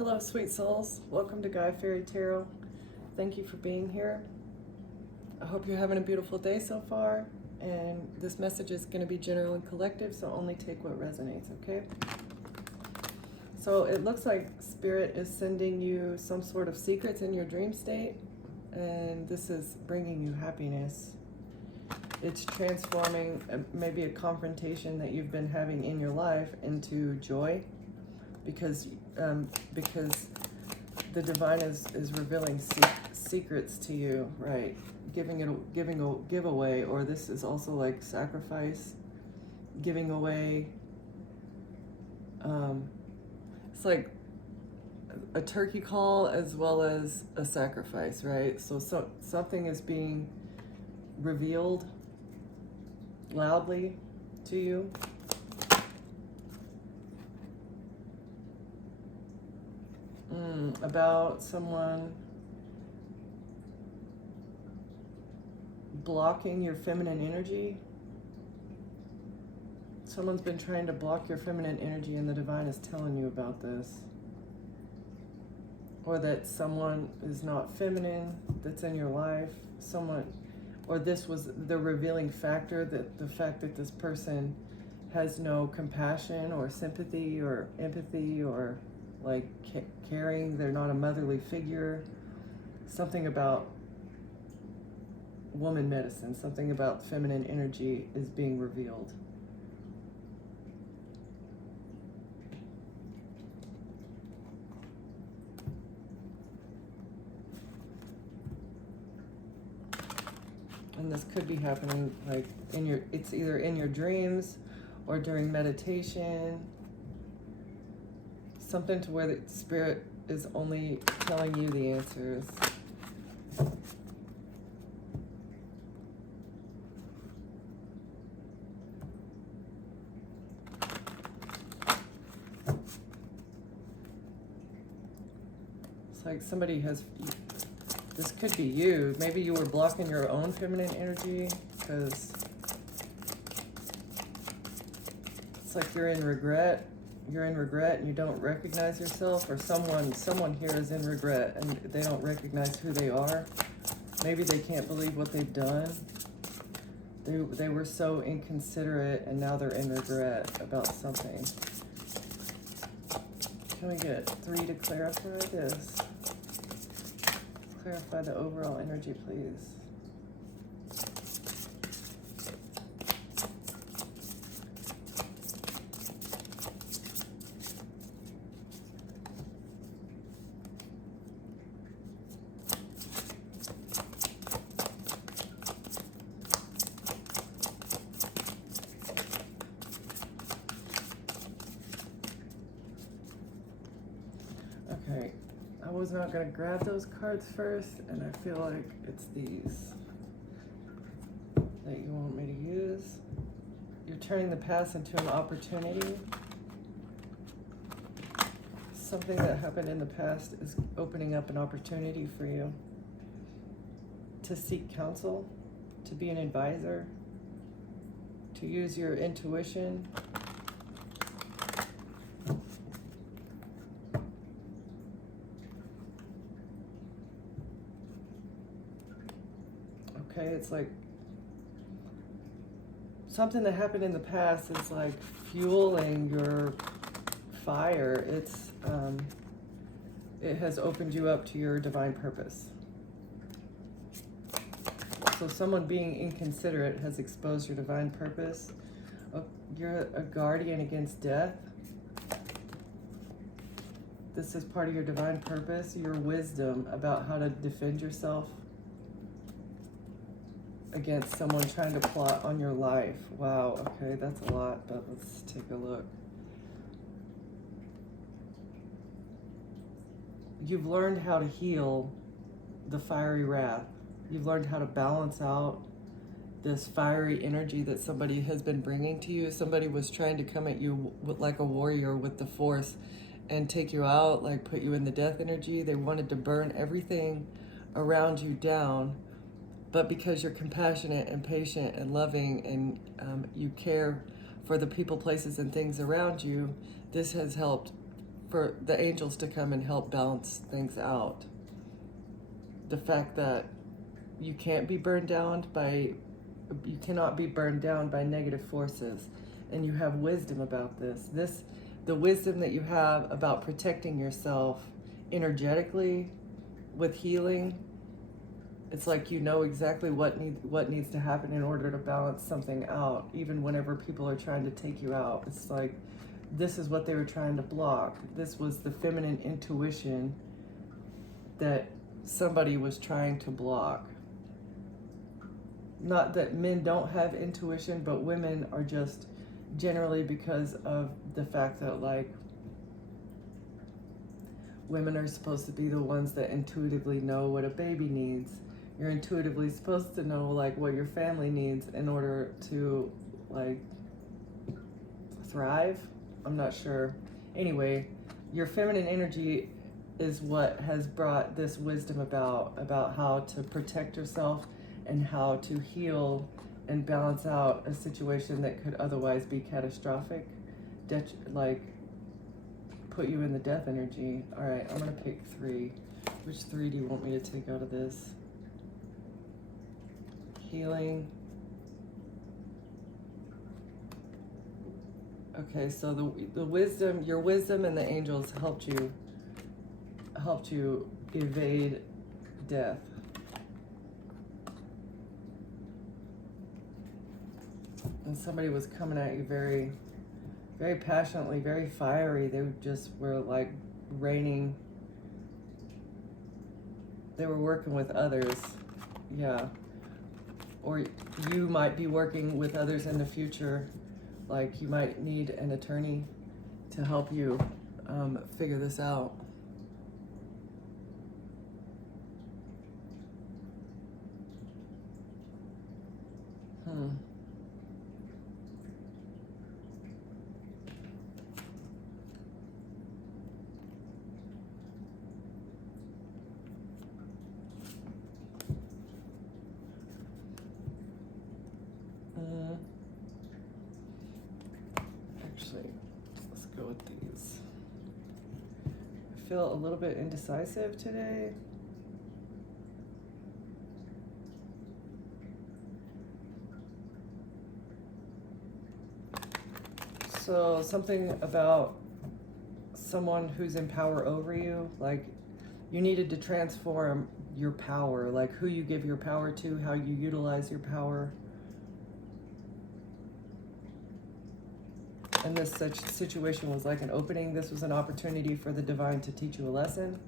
Hello, sweet souls. Welcome to Guy Fairy Tarot. Thank you for being here. I hope you're having a beautiful day so far. And this message is going to be general and collective, so only take what resonates, okay? So it looks like Spirit is sending you some sort of secrets in your dream state, and this is bringing you happiness. It's transforming maybe a confrontation that you've been having in your life into joy, because the divine is revealing secrets to you, right? Giving a giveaway, or this is also like sacrifice, giving away. It's like a turkey call as well as a sacrifice, right? So something is being revealed loudly to you. About someone blocking your feminine energy. Someone's been trying to block your feminine energy, and the divine is telling you about this. Or that someone is not feminine that's in your life. Or this was the revealing factor, that the fact that this person has no compassion or sympathy or empathy or like caring. They're not a motherly figure. Something about woman medicine, something about feminine energy is being revealed. And this could be happening like it's either in your dreams or during meditation. Something to where the Spirit is only telling you the answers. It's like somebody has, this could be you. Maybe you were blocking your own feminine energy because it's like you're in regret and you don't recognize yourself, or someone here is in regret and they don't recognize who they are. Maybe they can't believe what they've done. They were so inconsiderate and now they're in regret about something. Can we get 3 to clarify this? Clarify the overall energy, please. Okay, I was not going to grab those cards first, and I feel like it's these that you want me to use. You're turning the past into an opportunity. Something that happened in the past is opening up an opportunity for you to seek counsel, to be an advisor, to use your intuition. Okay, it's like something that happened in the past is like fueling your fire. It has opened you up to your divine purpose. So someone being inconsiderate has exposed your divine purpose. You're a guardian against death. This is part of your divine purpose, your wisdom about how to defend yourself against someone trying to plot on your life. Wow, okay, that's a lot, but let's take a look. You've learned how to heal the fiery wrath. You've learned how to balance out this fiery energy that somebody has been bringing to you. Somebody was trying to come at you like a warrior with the force and take you out, like put you in the death energy. They wanted to burn everything around you down. But because you're compassionate and patient and loving and you care for the people, places, and things around you, this has helped for the angels to come and help balance things out. The fact that you cannot be burned down by negative forces, and you have wisdom about this. The wisdom that you have about protecting yourself energetically with healing. It's like you know exactly what needs to happen in order to balance something out, even whenever people are trying to take you out. It's like this is what they were trying to block. This was the feminine intuition that somebody was trying to block. Not that men don't have intuition, but women are just generally, because of the fact that like women are supposed to be the ones that intuitively know what a baby needs. You're intuitively supposed to know like what your family needs in order to like thrive. I'm not sure. Anyway, your feminine energy is what has brought this wisdom about how to protect yourself and how to heal and balance out a situation that could otherwise be catastrophic, like put you in the death energy. All right, I'm gonna pick 3. Which 3 do you want me to take out of this? Healing. Okay, so the wisdom, your wisdom and the angels helped you evade death. And somebody was coming at you very, very passionately, very fiery. They just were like raining. They were working with others. Yeah. Or you might be working with others in the future. Like you might need an attorney to help you figure this out. Actually, let's go with these. I feel a little bit indecisive today. So something about someone who's in power over you, like you needed to transform your power, like who you give your power to, how you utilize your power. And this such situation was like an opening. This was an opportunity for the divine to teach you a lesson.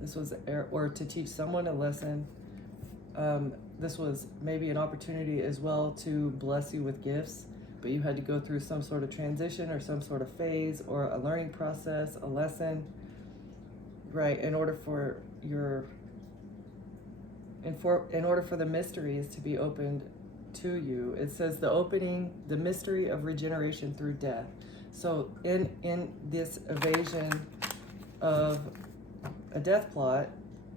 This was, or to teach someone a lesson. This was maybe an opportunity as well to bless you with gifts, but you had to go through some sort of transition or some sort of phase or a learning process, a lesson, right? In order for the mysteries to be opened to you. It says the opening, the mystery of regeneration through death. So in this evasion of a death plot,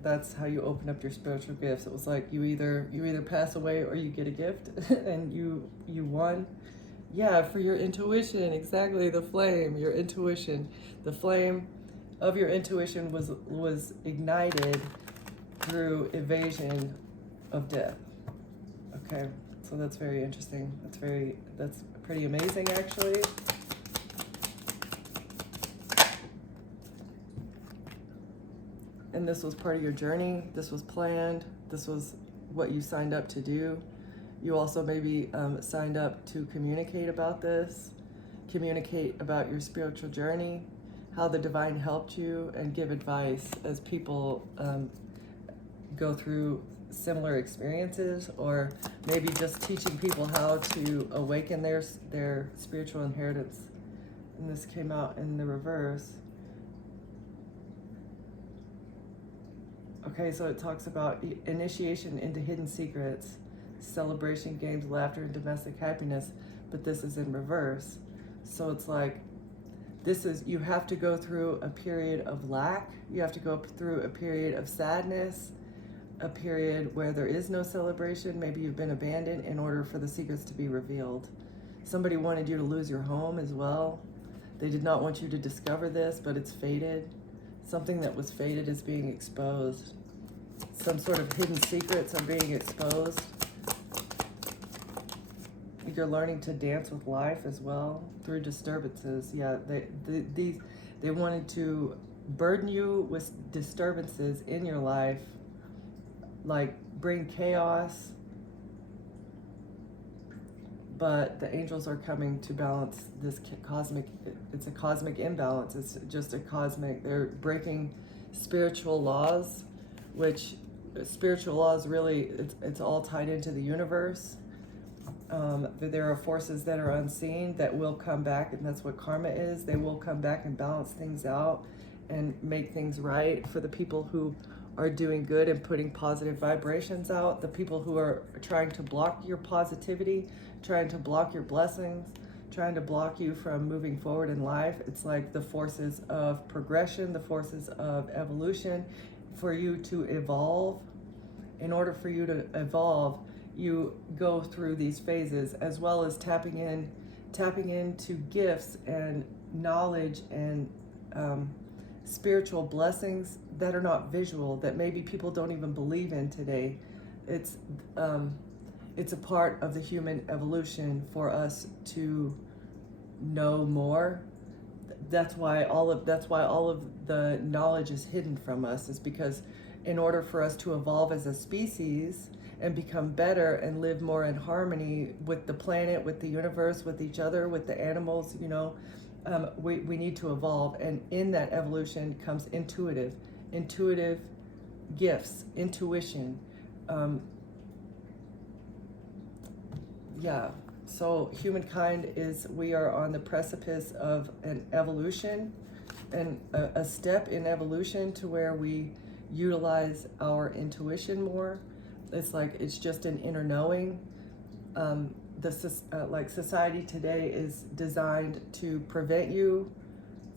that's how you open up your spiritual gifts. It was like you either pass away or you get a gift, and you won. Yeah, for your intuition, exactly. The flame, your intuition, the flame of your intuition was ignited through evasion of death. Okay. So that's very interesting. That's pretty amazing, actually. And this was part of your journey. This was planned. This was what you signed up to do. You also maybe signed up to communicate about this, communicate about your spiritual journey, how the divine helped you, and give advice as people go through similar experiences, or maybe just teaching people how to awaken their spiritual inheritance. And this came out in the reverse. Okay, so it talks about initiation into hidden secrets, celebration, games, laughter, and domestic happiness, but this is in reverse. So it's like, you have to go through a period of lack, you have to go through a period of sadness, a period where there is no celebration. Maybe you've been abandoned in order for the secrets to be revealed. Somebody wanted you to lose your home as well. They did not want you to discover this, but it's fated. Something that was fated is being exposed. Some sort of hidden secrets are being exposed. You're learning to dance with life as well through disturbances. Yeah, they wanted to burden you with disturbances in your life, like bring chaos. But the angels are coming to balance this cosmic, it's a cosmic imbalance. It's just a cosmic, they're breaking spiritual laws, which spiritual laws really, it's all tied into the universe. There are forces that are unseen that will come back, and that's what karma is. They will come back and balance things out and make things right for the people who are doing good and putting positive vibrations out. The people who are trying to block your positivity, trying to block your blessings, trying to block you from moving forward in life. It's like the forces of progression, the forces of evolution for you to evolve. In order for you to evolve, you go through these phases, as well as tapping into gifts and knowledge and spiritual blessings that are not visual, that maybe people don't even believe in today. It's a part of the human evolution for us to know more. That's why all of the knowledge is hidden from us, is because in order for us to evolve as a species and become better and live more in harmony with the planet, with the universe, with each other, with the animals, we need to evolve. And in that evolution comes intuitive gifts, intuition. So humankind we are on the precipice of an evolution, and a step in evolution to where we utilize our intuition more. It's just an inner knowing. Society today is designed to prevent you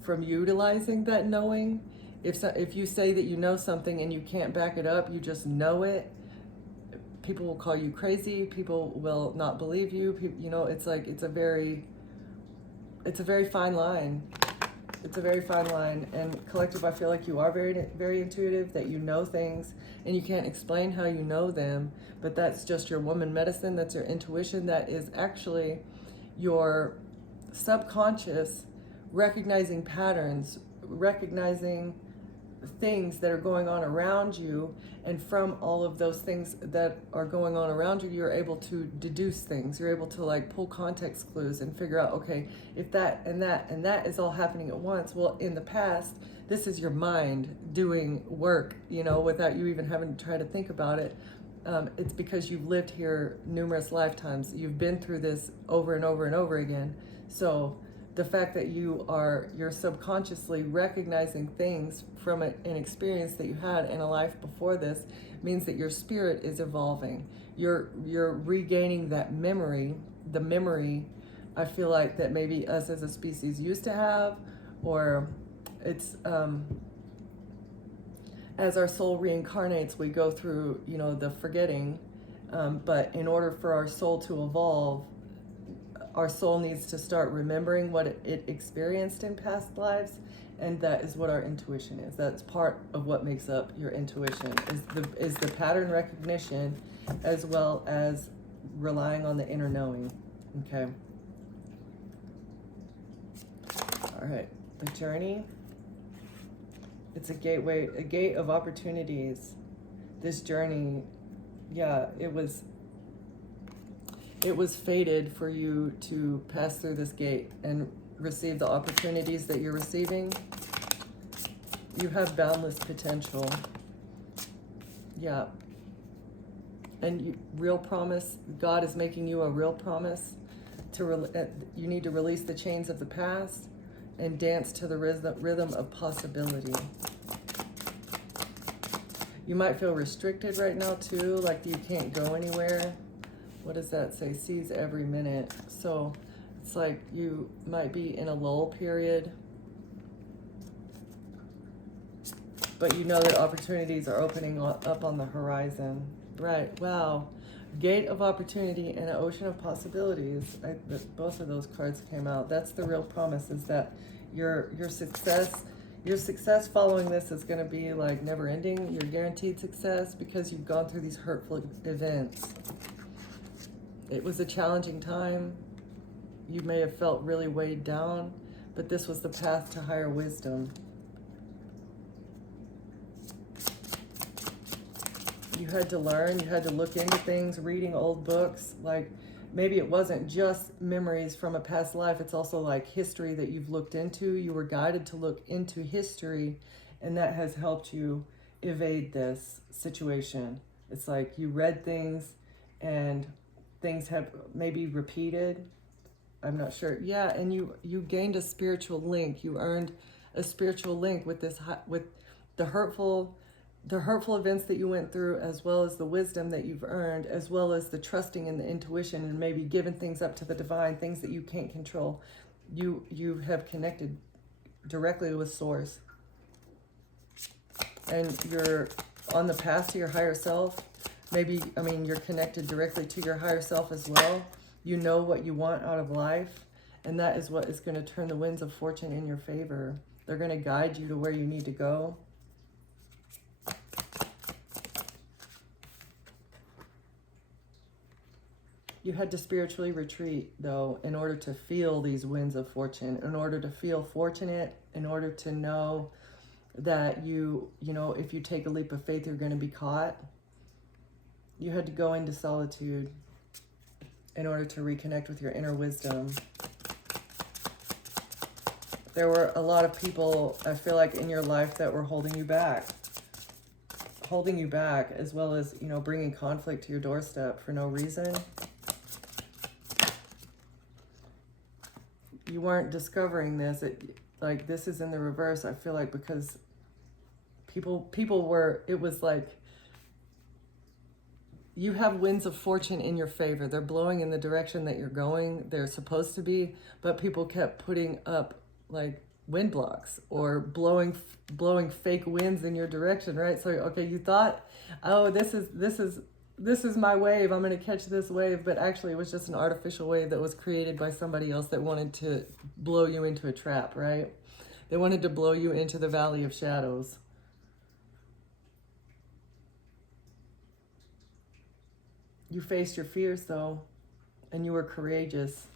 from utilizing that knowing. If you say that you know something and you can't back it up, you just know it, people will call you crazy. People will not believe you. It's a very fine line. It's a very fine line. And collective, I feel like you are very, very intuitive, that you know things and you can't explain how you know them, but that's just your woman medicine. That's your intuition. That is actually your subconscious recognizing patterns, recognizing things that are going on around you, and from all of those things that are going on around you, you're able to deduce things. You're able to pull context clues and figure out, okay, if that and that and that is all happening at once, well, in the past, this is your mind doing work, without you even having to try to think about it. It's because you've lived here numerous lifetimes. You've been through this over and over and over again. So the fact that you're subconsciously recognizing things from an experience that you had in a life before this means that your spirit is evolving. You're regaining that memory, the memory I feel like that maybe us as a species used to have, or it's as our soul reincarnates, we go through the forgetting, but in order for our soul to evolve, our soul needs to start remembering what it experienced in past lives, and that is what our intuition is. That's part of what makes up your intuition, is the pattern recognition, as well as relying on the inner knowing. Okay. All right. The journey. It's a gateway, a gate of opportunities. This journey, it was fated for you to pass through this gate and receive the opportunities that you're receiving. You have boundless potential. And real promise. God is making you a real promise. You need to release the chains of the past and dance to the rhythm of possibility. You might feel restricted right now too, like you can't go anywhere. What does that say? Seize every minute. So it's like you might be in a lull period, but you know that opportunities are opening up on the horizon. Right, wow. Gate of opportunity and an ocean of possibilities. Both of those cards came out. That's the real promise, is that your success following this is going to be like never ending. Your guaranteed success, because you've gone through these hurtful events. It was a challenging time. You may have felt really weighed down, but this was the path to higher wisdom. You had to learn, you had to look into things, reading old books. Like, maybe it wasn't just memories from a past life, it's also like history that you've looked into. You were guided to look into history, and that has helped you evade this situation. It's like you read things and things have maybe repeated. I'm not sure. Yeah, and you gained a spiritual link. You earned a spiritual link with this, with the hurtful events that you went through, as well as the wisdom that you've earned, as well as the trusting and the intuition, and maybe giving things up to the divine, things that you can't control. You have connected directly with source, and you're on the path to your higher self. Maybe, I mean, you're connected directly to your higher self as well. You know what you want out of life, and that is what is going to turn the winds of fortune in your favor. They're going to guide you to where you need to go. You had to spiritually retreat, though, in order to feel these winds of fortune, in order to feel fortunate, in order to know that you know, if you take a leap of faith, you're going to be caught. You had to go into solitude in order to reconnect with your inner wisdom. There were a lot of people, I feel like, in your life that were holding you back, as well as, you know, bringing conflict to your doorstep for no reason. You weren't discovering this. Like, this is in the reverse, I feel like, because people were, it was like, you have winds of fortune in your favor. They're blowing in the direction that you're going. They're supposed to be, but people kept putting up like wind blocks or blowing fake winds in your direction, right? So, okay, you thought, oh, this is my wave. I'm going to catch this wave, but actually it was just an artificial wave that was created by somebody else that wanted to blow you into a trap, right? They wanted to blow you into the valley of shadows. You faced your fears, though, and you were courageous.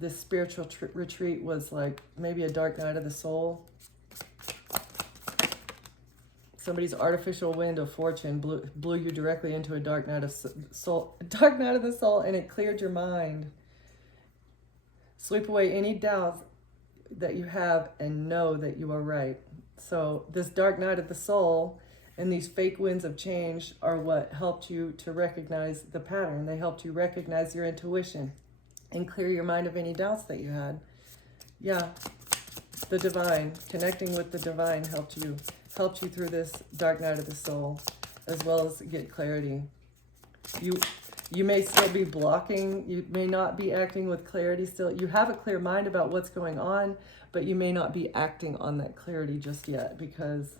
This spiritual retreat was like maybe a dark night of the soul. Somebody's artificial wind of fortune blew you directly into a dark night of soul, and it cleared your mind. Sweep away any doubts that you have and know that you are right. So this dark night of the soul and these fake winds of change are what helped you to recognize the pattern. They helped you recognize your intuition and clear your mind of any doubts that you had. Yeah, the divine, connecting with the divine helped you through this dark night of the soul, as well as get clarity. You may still be blocking, you may not be acting with clarity still. You have a clear mind about what's going on, but you may not be acting on that clarity just yet, because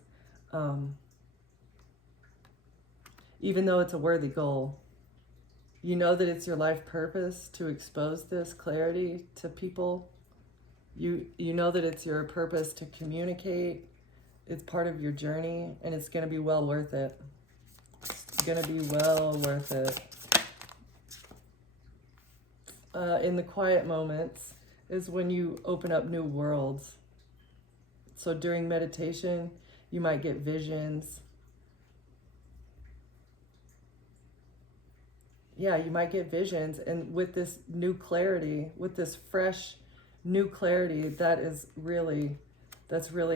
even though it's a worthy goal, you know that it's your life purpose to expose this clarity to people. You know that it's your purpose to communicate. It's part of your journey, and it's going to be well worth it. It's going to be well worth it. In the quiet moments is when you open up new worlds. So during meditation, you might get visions. Yeah, you might get visions, and with this new clarity, with this fresh new clarity, that's really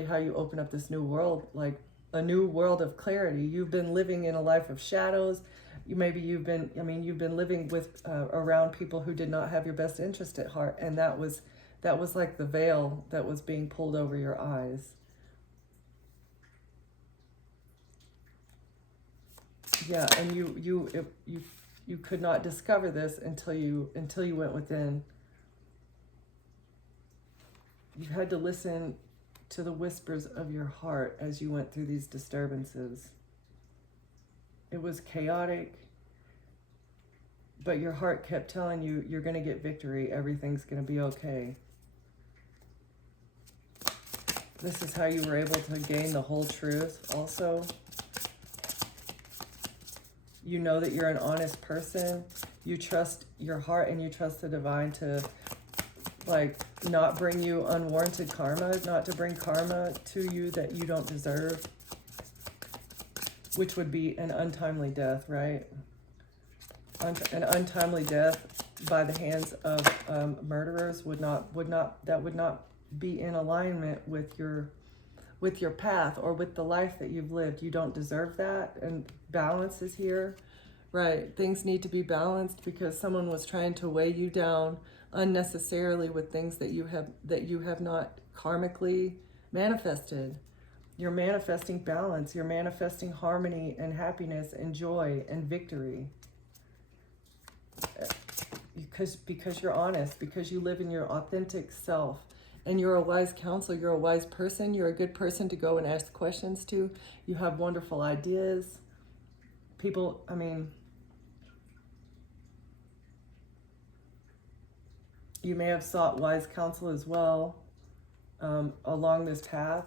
how you open up this new world, like a new world of clarity. You've been living in a life of shadows. You've been living with around people who did not have your best interest at heart, and that was like the veil that was being pulled over your eyes. Yeah, and you could not discover this until you went within. You had to listen to the whispers of your heart as you went through these disturbances. It was chaotic. but your heart kept telling you you're going to get victory. Everything's going to be okay. This is how you were able to gain the whole truth also. You know that you're an honest person. You trust your heart and you trust the divine to like not bring you unwarranted karma, not to bring karma to you that you don't deserve, which would be an untimely death, right? An untimely death by the hands of murderers would not be in alignment with your path or with the life that you've lived. You don't deserve that, and balance is here, right? Things need to be balanced because someone was trying to weigh you down unnecessarily with things that you have not karmically manifested. You're manifesting balance. You're manifesting harmony and happiness and joy and victory. Because you're honest, because you live in your authentic self, and you're a wise counselor, you're a wise person, you're a good person to go and ask questions to. You have wonderful ideas. People, I mean, you may have sought wise counsel as well along this path,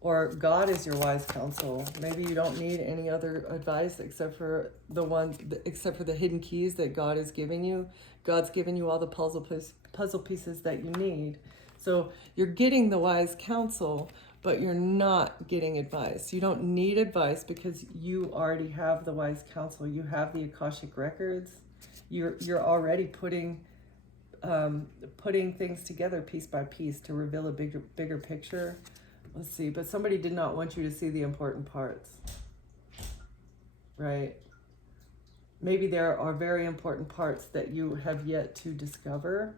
or God is your wise counsel. Maybe you don't need any other advice except for the hidden keys that God is giving you. God's given you all the puzzle pieces that you need. So you're getting the wise counsel, but you're not getting advice. You don't need advice because you already have the wise counsel. You have the Akashic records. You're already putting things together piece by piece to reveal a bigger picture. Let's see, but somebody did not want you to see the important parts, right? Maybe there are very important parts that you have yet to discover.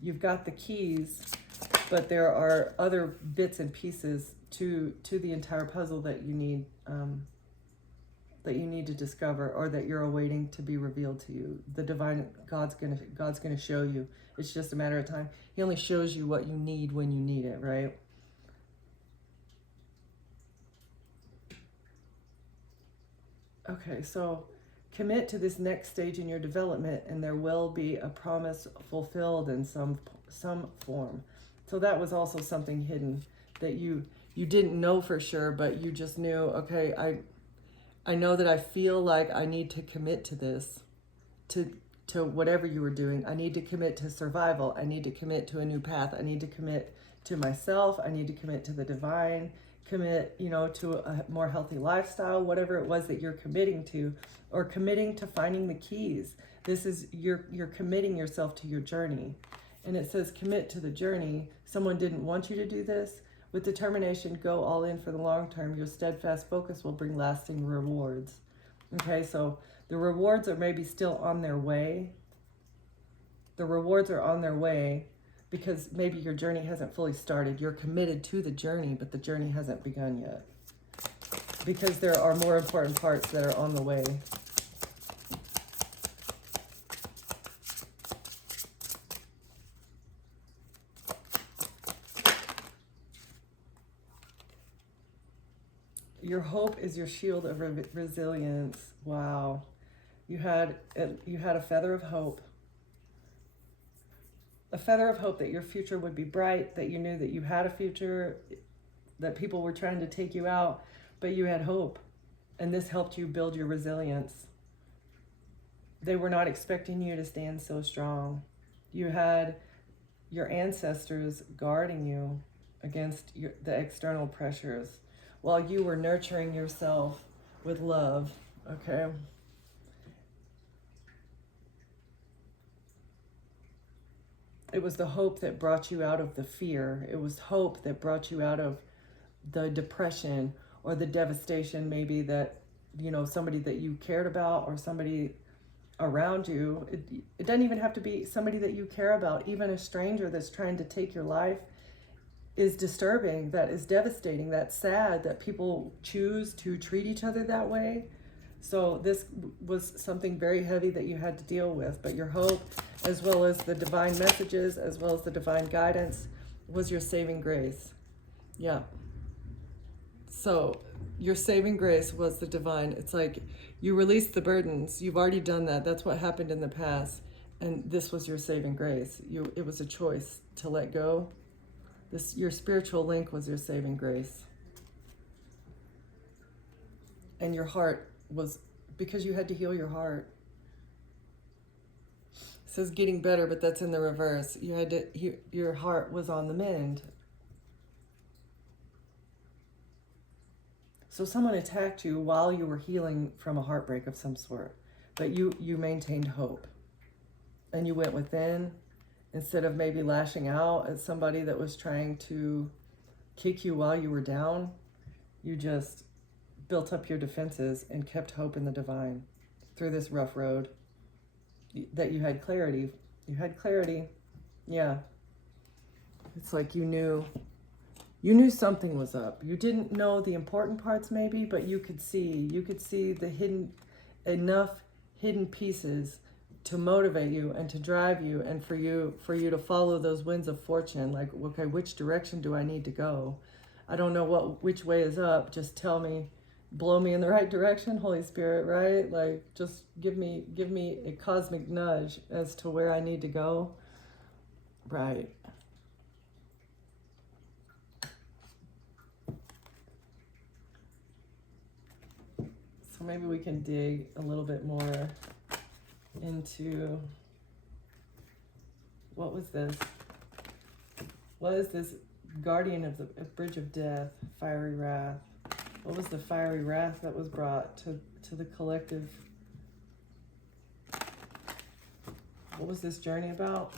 You've got the keys, but there are other bits and pieces to the entire puzzle that you need to discover, or that you're awaiting to be revealed to you. The divine, God's gonna show you. It's just a matter of time. He only shows you what you need when you need it, right? Okay, so commit to this next stage in your development, and there will be a promise fulfilled in some form. So that was also something hidden that you didn't know for sure, but you just knew, okay, I know that I feel like I need to commit to this, to whatever you were doing. I need to commit to survival. I need to commit to a new path. I need to commit to myself. I need to commit to the divine, commit, to a more healthy lifestyle, whatever it was that you're committing to, or committing to finding the keys. This is, you're committing yourself to your journey. And it says commit to the journey. Someone didn't want you to do this. With determination, go all in for the long term. Your steadfast focus will bring lasting rewards. Okay, so the rewards are maybe still on their way. The rewards are on their way because maybe your journey hasn't fully started. You're committed to the journey, but the journey hasn't begun yet. Because there are more important parts that are on the way. Your hope is your shield of resilience. Wow. You had a feather of hope. A feather of hope that your future would be bright, that you knew that you had a future, that people were trying to take you out, but you had hope. And this helped you build your resilience. They were not expecting you to stand so strong. You had your ancestors guarding you against the external pressures, while you were nurturing yourself with love, okay? It was the hope that brought you out of the fear. It was hope that brought you out of the depression or the devastation, maybe that, somebody that you cared about or somebody around you. It doesn't even have to be somebody that you care about. Even a stranger that's trying to take your life is disturbing, that is devastating, that's sad that people choose to treat each other that way. So this was something very heavy that you had to deal with, but your hope, as well as the divine messages, as well as the divine guidance, was your saving grace. Yeah. So your saving grace was the divine. It's like you released the burdens. You've already done that. That's what happened in the past. And this was your saving grace. It was a choice to let go. Your spiritual link was your saving grace. And your heart was, because you had to heal your heart. It says getting better, but that's in the reverse. Your heart was on the mend. So someone attacked you while you were healing from a heartbreak of some sort, but you maintained hope. And you went within, instead of maybe lashing out at somebody that was trying to kick you while you were down, you just built up your defenses and kept hope in the divine through this rough road. That you had clarity. You had clarity. Yeah. It's like you knew something was up. You didn't know the important parts maybe, but you could see the enough hidden pieces to motivate you and to drive you, and for you to follow those winds of fortune. Like, okay, which direction do I need to go? I don't know which way is up. Just tell me, blow me in the right direction, Holy Spirit, right? Like, just give me a cosmic nudge as to where I need to go. Right. So maybe we can dig a little bit more into what was this? What is this guardian of the bridge of death, fiery wrath? What was the fiery wrath that was brought to the collective? What was this journey about?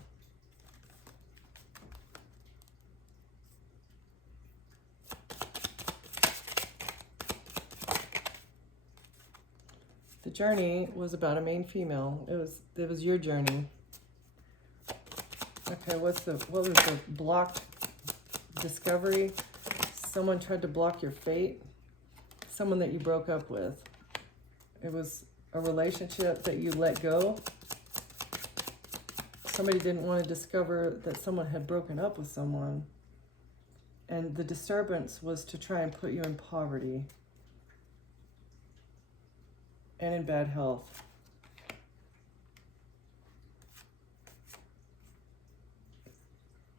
The journey was about a main female. It was your journey. Okay, what was the blocked discovery? Someone tried to block your fate. Someone that you broke up with. It was a relationship that you let go. Somebody didn't want to discover that someone had broken up with someone. And the disturbance was to try and put you in poverty and in bad health.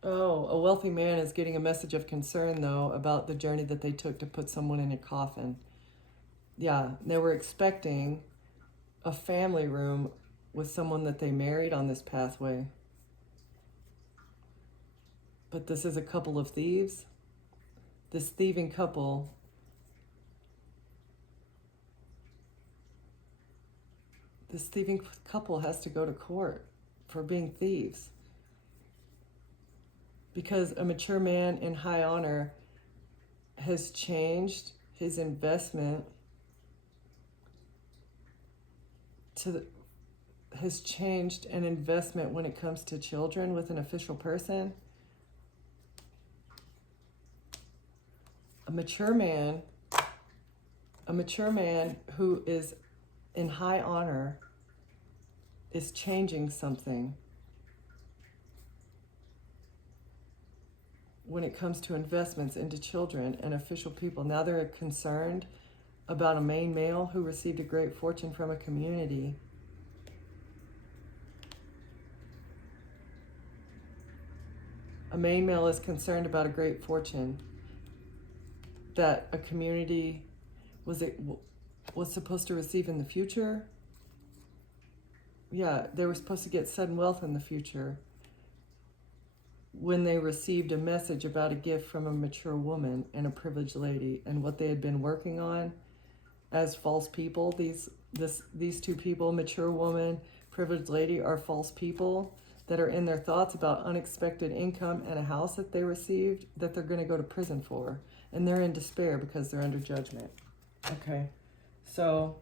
Oh, a wealthy man is getting a message of concern, though, about the journey that they took to put someone in a coffin. Yeah, they were expecting a family room with someone that they married on this pathway. But this is a couple of thieves. This thieving couple has to go to court for being thieves. Because a mature man in high honor has changed his investment has changed an investment when it comes to children with an official person. A mature man who is in high honor is changing something when it comes to investments into children and official people. Now they're concerned about a main male who received a great fortune from a community. A main male is concerned about a great fortune that a community was supposed to receive in the future. Yeah, they were supposed to get sudden wealth in the future when they received a message about a gift from a mature woman and a privileged lady, and what they had been working on as false people. These two people, mature woman, privileged lady, are false people that are in their thoughts about unexpected income and a house that they received that they're going to go to prison for. And they're in despair because they're under judgment. Okay, so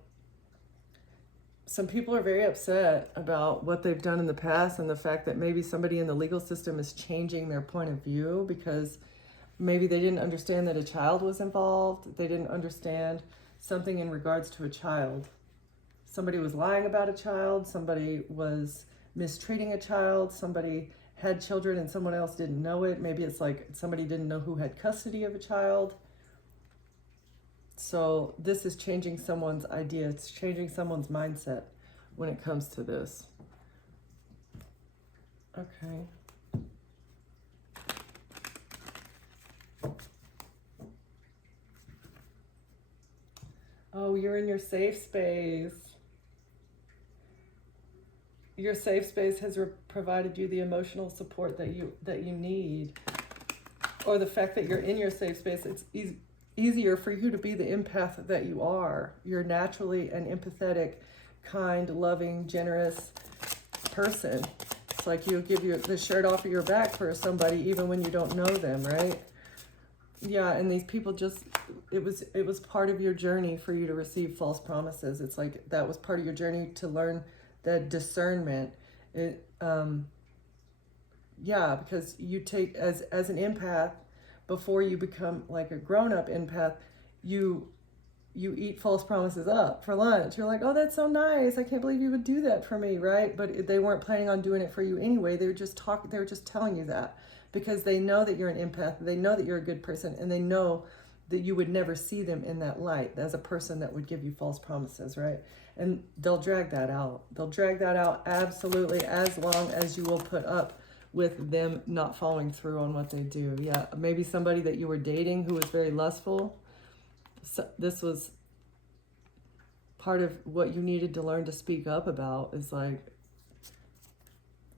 some people are very upset about what they've done in the past and the fact that maybe somebody in the legal system is changing their point of view because maybe they didn't understand that a child was involved. They didn't understand something in regards to a child. Somebody was lying about a child. Somebody was mistreating a child. Somebody had children and someone else didn't know it. Maybe it's like somebody didn't know who had custody of a child. So this is changing someone's idea. It's changing someone's mindset when it comes to this. Okay. Oh, you're in your safe space. Your safe space has provided you the emotional support that you need. Or the fact that you're in your safe space, it's easier for you to be the empath that you are. You're naturally an empathetic, kind, loving, generous person. It's like you give the shirt off of your back for somebody even when you don't know them, right? Yeah, and these people just, it was part of your journey for you to receive false promises. It's like that was part of your journey to learn the discernment. Yeah, because you take, as an empath, before you become like a grown-up empath, you eat false promises up for lunch. You're like, oh, that's so nice. I can't believe you would do that for me, right? But they weren't planning on doing it for you anyway. They were just telling you that because they know that you're an empath. They know that you're a good person, and they know that you would never see them in that light as a person that would give you false promises, right? And they'll drag that out. They'll drag that out absolutely as long as you will put up with them not following through on what they do. Yeah, maybe somebody that you were dating who was very lustful. So this was part of what you needed to learn to speak up about, is like,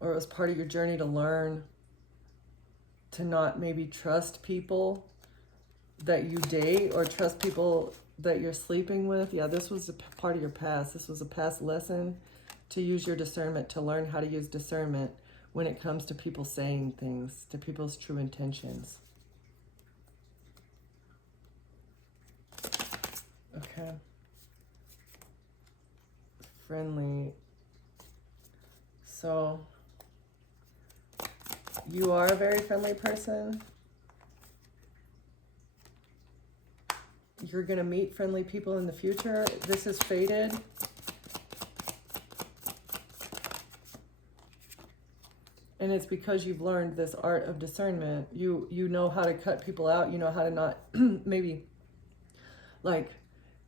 or it was part of your journey to learn to not maybe trust people that you date or trust people that you're sleeping with. Yeah, this was a part of your past. This was a past lesson to use your discernment, to learn how to use discernment when it comes to people saying things, to people's true intentions. Okay. Friendly. So, you are a very friendly person. You're going to meet friendly people in the future. This is fated. And it's because you've learned this art of discernment. You know how to cut people out. You know how to not maybe like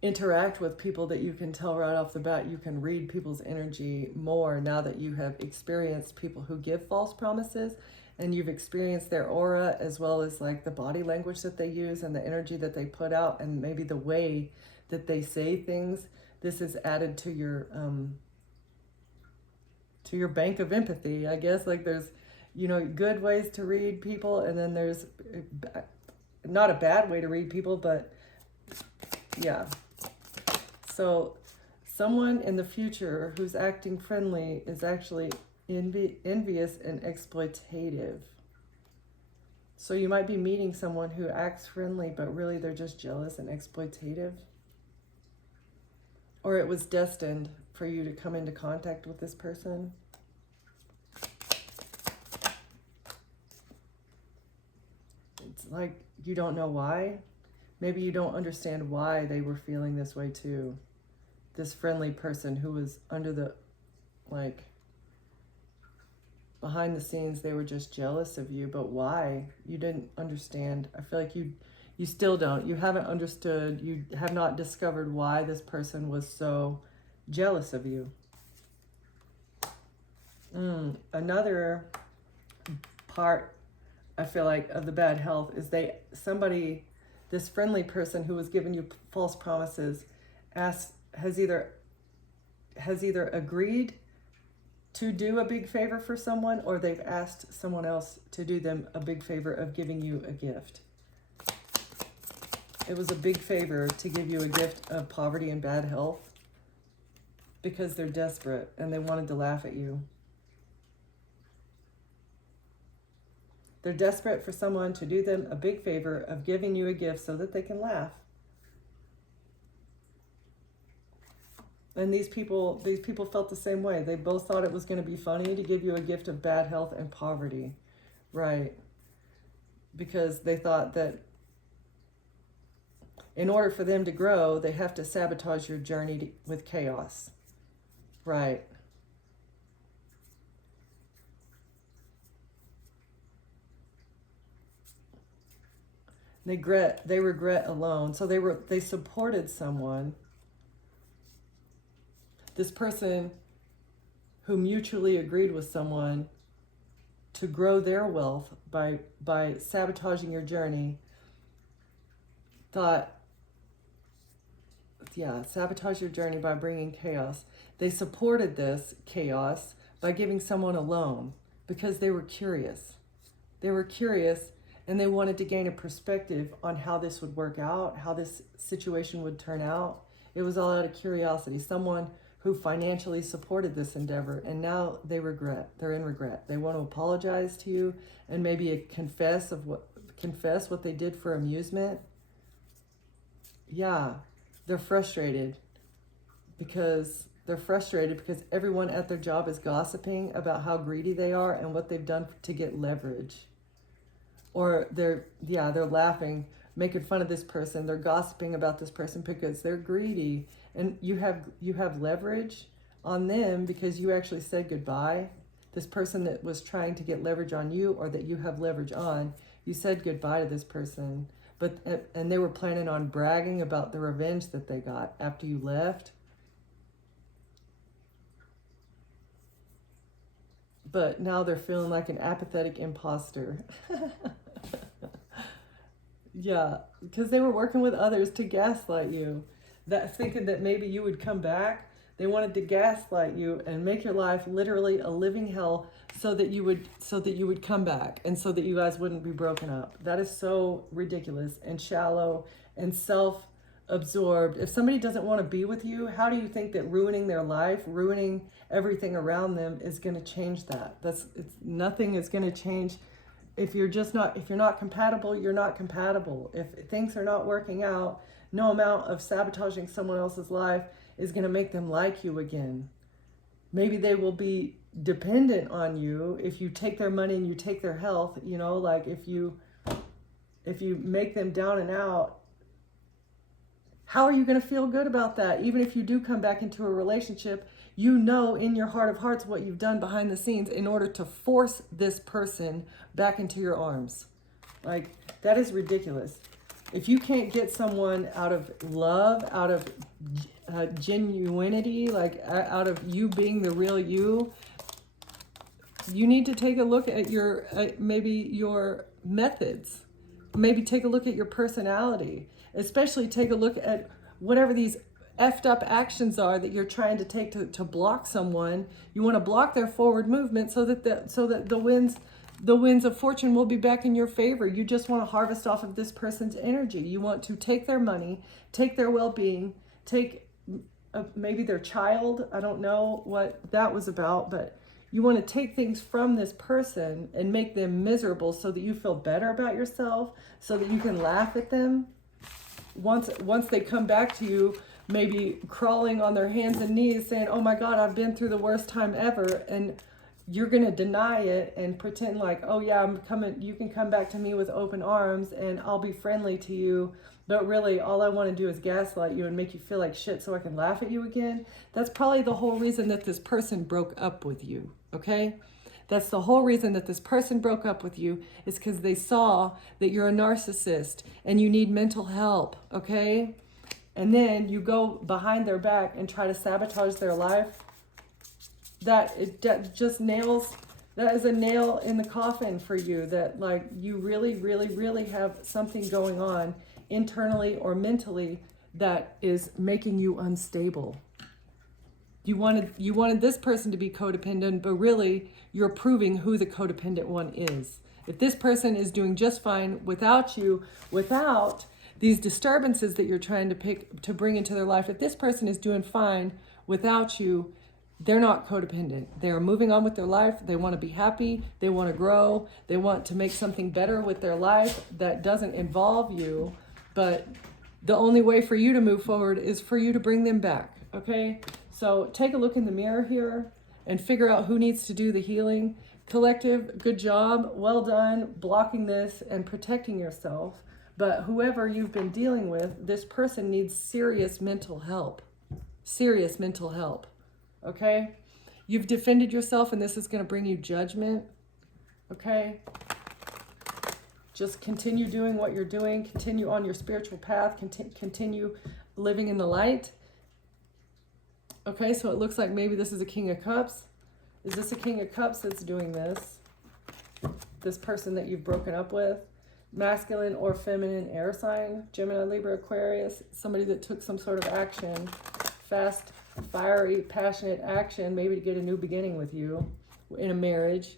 interact with people that you can tell right off the bat. You can read people's energy more now that you have experienced people who give false promises, and you've experienced their aura as well as like the body language that they use and the energy that they put out and maybe the way that they say things. This is added to your bank of empathy, I guess. Like there's, good ways to read people, and then there's not a bad way to read people, but yeah. So someone in the future who's acting friendly is actually envious and exploitative. So you might be meeting someone who acts friendly, but really they're just jealous and exploitative. Or it was destined for you to come into contact with this person. It's like you don't know why. Maybe you don't understand why they were feeling this way too. This friendly person who was under the, like, behind the scenes, they were just jealous of you. But why? You didn't understand. I feel like you still don't. You haven't understood. You have not discovered why this person was so jealous of you. Another part, I feel like, of the bad health is this friendly person who was giving you false promises has either agreed to do a big favor for someone, or they've asked someone else to do them a big favor of giving you a gift. It was a big favor to give you a gift of poverty and bad health because they're desperate and they wanted to laugh at you. They're desperate for someone to do them a big favor of giving you a gift so that they can laugh. And these people felt the same way. They both thought it was going to be funny to give you a gift of bad health and poverty. Right. Because they thought that in order for them to grow, they have to sabotage your journey with chaos. Right. They regret alone. So they supported someone, this person who mutually agreed with someone to grow their wealth by sabotaging your journey. Sabotage your journey by bringing chaos. They supported this chaos by giving someone a loan because they were curious. They were curious and they wanted to gain a perspective on how this would work out, how this situation would turn out. It was all out of curiosity. Someone who financially supported this endeavor, and now they're in regret. They want to apologize to you and maybe confess what they did for amusement. Yeah, they're frustrated because everyone at their job is gossiping about how greedy they are and what they've done to get leverage. Or they're laughing, making fun of this person. They're gossiping about this person because they're greedy, and you have leverage on them because you actually said goodbye. This person that was trying to get leverage on you, or that you have leverage on, you said goodbye to this person, and they were planning on bragging about the revenge that they got after you left. But now they're feeling like an apathetic imposter. Yeah, because they were working with others to gaslight you. Thinking that maybe you would come back. They wanted to gaslight you and make your life literally a living hell so that you would come back and so that you guys wouldn't be broken up. That is so ridiculous and shallow and self-absorbed. If somebody doesn't want to be with you, how do you think that ruining their life, ruining everything around them is going to change that? Nothing is going to change. If you're not compatible, you're not compatible. If things are not working out, no amount of sabotaging someone else's life is going to make them like you again. Maybe they will be dependent on you if you take their money and you take their health, like if you make them down and out. How are you going to feel good about that? Even if you do come back into a relationship, you know in your heart of hearts what you've done behind the scenes in order to force this person back into your arms. Like, that is ridiculous. If you can't get someone out of love, out of genuinity, like out of you being the real you, you need to take a look at maybe your methods. Maybe take a look at your personality. Especially take a look at whatever these effed up actions are that you're trying to take to block someone. You want to block their forward movement so that the winds of fortune will be back in your favor. You just want to harvest off of this person's energy. You want to take their money, take their well-being, take maybe their child. I don't know what that was about, but you want to take things from this person and make them miserable so that you feel better about yourself, so that you can laugh at them. Once they come back to you, maybe crawling on their hands and knees saying, oh my God, I've been through the worst time ever. And you're going to deny it and pretend like, oh yeah, I'm coming. You can come back to me with open arms and I'll be friendly to you. But really, all I want to do is gaslight you and make you feel like shit so I can laugh at you again. That's probably the whole reason that this person broke up with you, okay? That's the whole reason that this person broke up with you, is because they saw that you're a narcissist and you need mental help, okay? And then you go behind their back and try to sabotage their life. That is a nail in the coffin for you, that like you really, really, really have something going on internally or mentally that is making you unstable. You wanted this person to be codependent, but really you're proving who the codependent one is. If this person is doing just fine without you, without these disturbances that you're trying to bring into their life, if this person is doing fine without you, they're not codependent. They're moving on with their life. They want to be happy. They want to grow. They want to make something better with their life that doesn't involve you. But the only way for you to move forward is for you to bring them back, okay? So take a look in the mirror here and figure out who needs to do the healing. Collective, good job. Well done blocking this and protecting yourself. But whoever you've been dealing with, this person needs serious mental help. Serious mental help. Okay? You've defended yourself and this is going to bring you judgment. Okay? Just continue doing what you're doing. Continue on your spiritual path. Continue living in the light. Okay, so it looks like maybe this is a King of Cups. Is this a King of Cups that's doing this? This person that you've broken up with? Masculine or feminine air sign? Gemini, Libra, Aquarius? Somebody that took some sort of action. Fast, fiery, passionate action, maybe to get a new beginning with you in a marriage.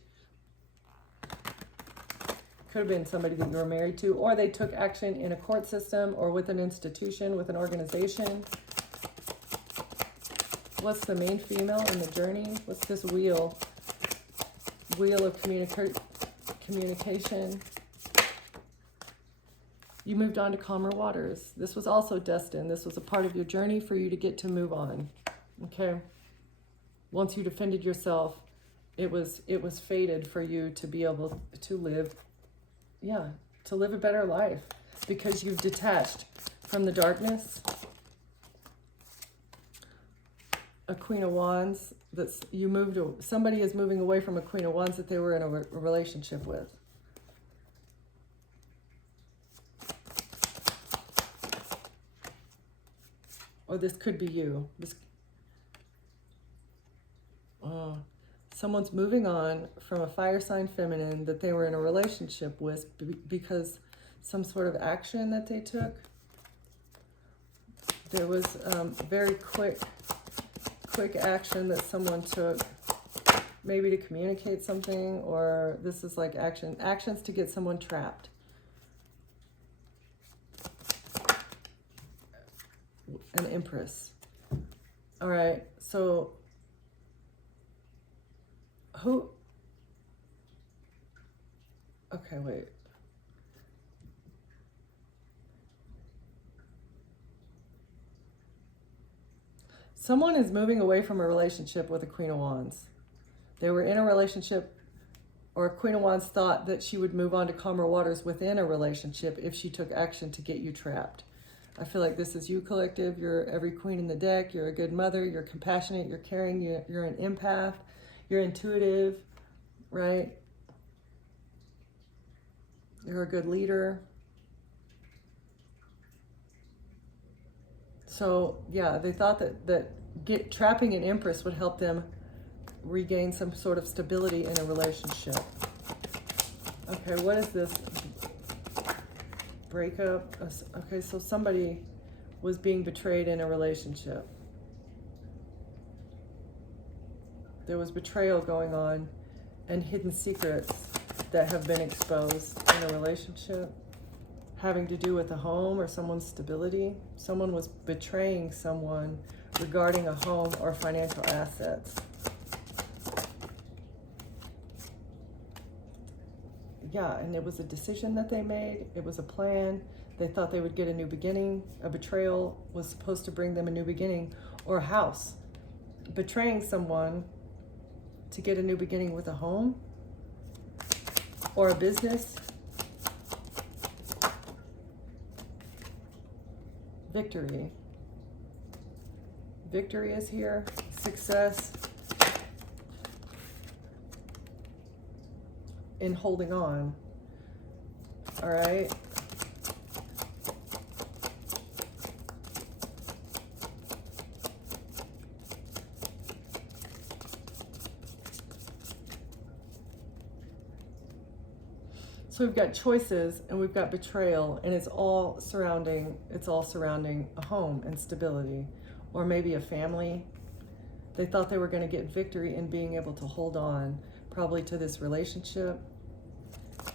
Could have been somebody that you were married to, or they took action in a court system or with an institution, with an organization. What's the main female in the journey? What's this wheel? Wheel of communication. You moved on to calmer waters. This was also destined. This was a part of your journey for you to get to move on. Okay? Once you defended yourself, it was fated for you to be able to live, to live a better life, because you've detached from the darkness. A Queen of Wands, somebody is moving away from a Queen of Wands that they were in a relationship with. Or this could be you. Someone's moving on from a fire sign feminine that they were in a relationship with because some sort of action that they took. There was very quick action that someone took, maybe to communicate something, or this is like actions to get someone trapped. An Empress. All right, so who? Okay, wait. Someone is moving away from a relationship with a Queen of Wands. They were in a relationship, or a Queen of Wands thought that she would move on to calmer waters within a relationship if she took action to get you trapped. I feel like this is you, collective. You're every queen in the deck. You're a good mother. You're compassionate. You're caring. You're an empath. You're intuitive, right? You're a good leader. So, yeah, they thought that trapping an Empress would help them regain some sort of stability in a relationship. Okay, what is this? Breakup. Okay, so somebody was being betrayed in a relationship. There was betrayal going on and hidden secrets that have been exposed in a relationship, having to do with a home or someone's stability. Someone was betraying someone regarding a home or financial assets. Yeah, and it was a decision that they made. It was a plan. They thought they would get a new beginning. A betrayal was supposed to bring them a new beginning, or a house. Betraying someone to get a new beginning with a home or a business. Victory. Victory is here. Success in holding on. All right. So we've got choices and we've got betrayal, and it's all surrounding a home and stability, or maybe a family. They thought they were going to get victory in being able to hold on, probably to this relationship.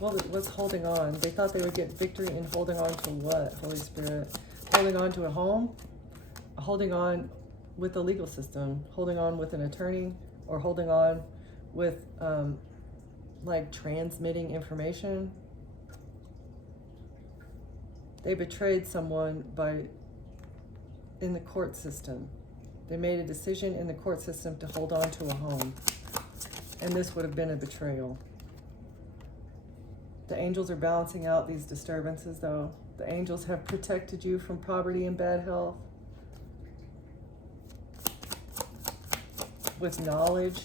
Well, what's holding on? They thought they would get victory in holding on to what, Holy Spirit? Holding on to a home, holding on with the legal system, holding on with an attorney, or holding on with like transmitting information. They betrayed someone in the court system. They made a decision in the court system to hold on to a home. And this would have been a betrayal. The angels are balancing out these disturbances, though. The angels have protected you from poverty and bad health with knowledge,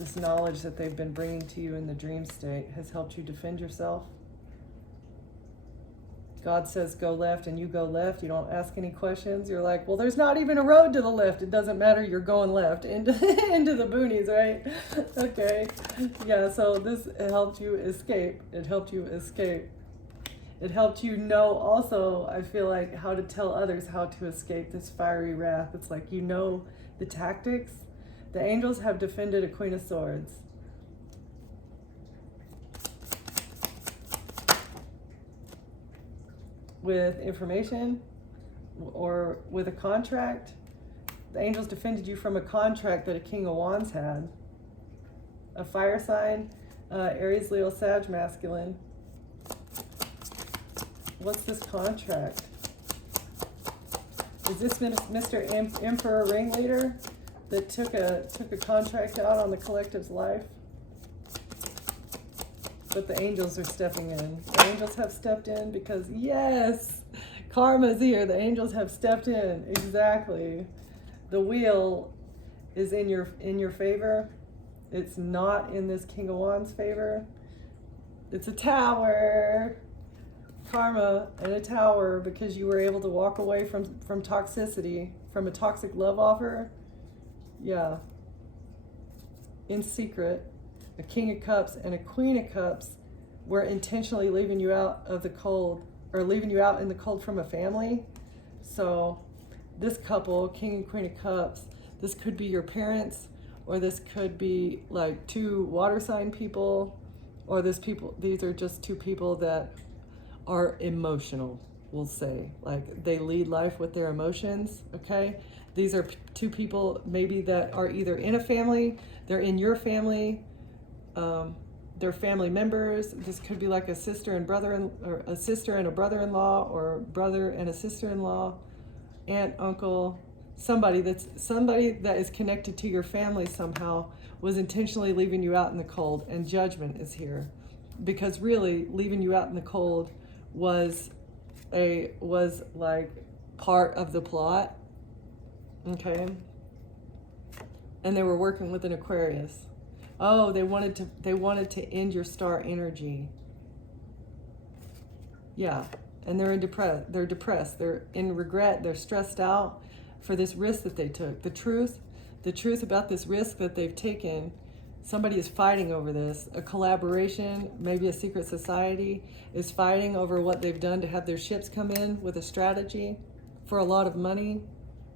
this knowledge that they've been bringing to you in the dream state has helped you defend yourself. God says go left and you go left. You don't ask any questions. You're like, well, there's not even a road to the left. It doesn't matter. You're going left into, into the boonies, right? Okay. Yeah, so this helped you escape. It helped you escape. It helped you know also, I feel like, how to tell others how to escape this fiery wrath. It's like you know the tactics. The angels have defended a Queen of Swords. With information or with a contract. The angels defended you from a contract that a King of Wands had. A fire sign, Aries, Leo, Sag, masculine. What's this contract? Is this Mr. Emperor Ringleader that took a contract out on the collective's life? But the angels are stepping in. The angels have stepped in because, yes, karma's here. The angels have stepped in. Exactly. The wheel is in your favor. It's not in this King of Wands' favor. It's a tower. Karma and a tower because you were able to walk away from toxicity, from a toxic love offer. Yeah. In secret. A King of Cups and a Queen of Cups were intentionally leaving you out of the cold, or leaving you out in the cold from a family. So this couple, King and Queen of Cups, this could be your parents, or this could be like two water sign people, or these are just two people that are emotional, we'll say. Like they lead life with their emotions, okay? These are two people maybe that are either in a family, they're in your family, they're family members. This could be like a sister and or a sister and a brother-in-law, or brother and a sister-in-law, aunt, uncle, somebody that is connected to your family somehow was intentionally leaving you out in the cold, and judgment is here. Because really leaving you out in the cold was like part of the plot. Okay? And they were working with an Aquarius. Oh, they wanted to end your star energy. Yeah, and they're depressed. They're in regret. They're stressed out for this risk that they took. The truth about this risk that they've taken. Somebody is fighting over this. A collaboration, maybe a secret society, is fighting over what they've done to have their ships come in with a strategy for a lot of money.